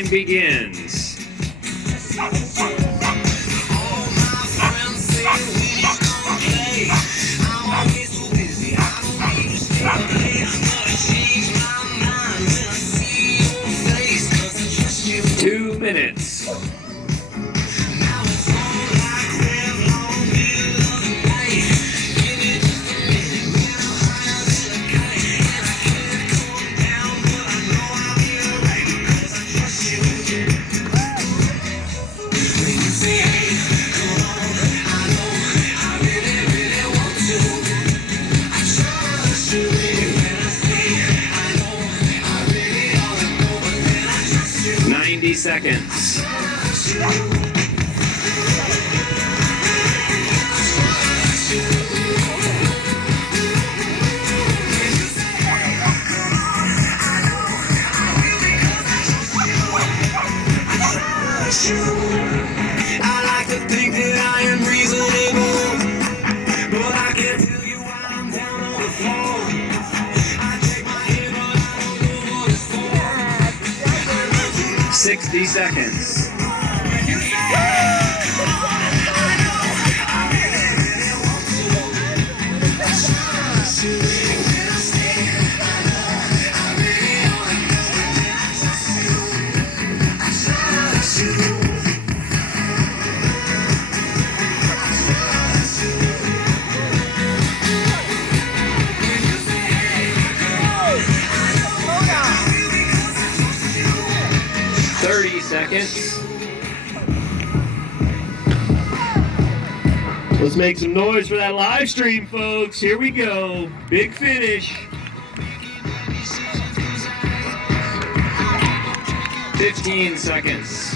time begins. Two minutes. Seconds. I like to think that I am reasonable, but I can't tell you why I'm down on the floor. I take my head, but I don't know what it's for. 60 seconds. Seconds. Let's make some noise for that live stream, folks. Here we go. Big finish. 15 seconds.